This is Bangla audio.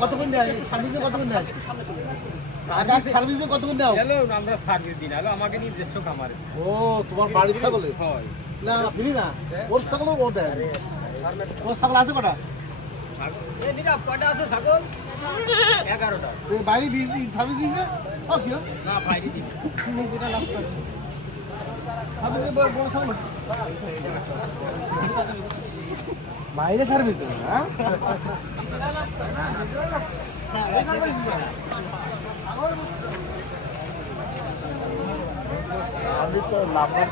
কতক্ষণ নেয় সার্ভিসে কতক্ষণ নেয় সার্ভিসে কতক্ষণ নেও আমরা সার্ভিস দিন হলো আমাকে নিজস্ব খামারে। ও তোমার বাড়ির ছাগলে হয় না না ফিরি না ওর ছাগল ও দেয় ওর ছাগল আছে কটা কয়টা আছে ছাগল? 11টা। বাইরে সার্ভিস দিস না কি না বাইরে দিন বাইরে সার্ভিস দেবে হ্যাঁ আমি তো লাভবান